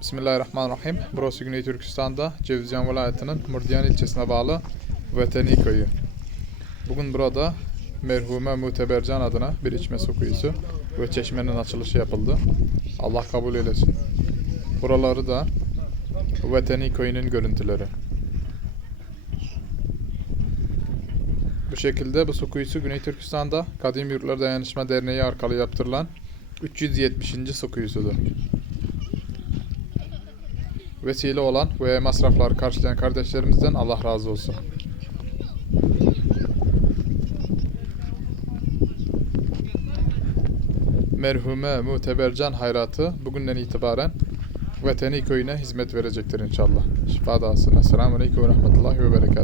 Bismillahirrahmanirrahim. Burası Güney Türkistan'da Cevizcan vilayetinin Murdiyan ilçesine bağlı Veteni köyü. Bugün burada merhume Mutebercan adına bir içme su kuyusu ve çeşmenin açılışı yapıldı. Allah kabul eylesin. Buraları da Veteni köyünün görüntüleri. Bu şekilde bu su kuyusu Güney Türkistan'da Kadim Yurtlar Dayanışma Derneği arkalı yaptırılan 370. su kuyusudur vesile olan ve masrafları karşılayan kardeşlerimizden Allah razı olsun. Merhume Mutebercan hayratı bugünden itibaren Veteni köyüne hizmet verecektir inşallah. Şifa dağısına. Selamun Aleyküm ve Rahmetullahi ve.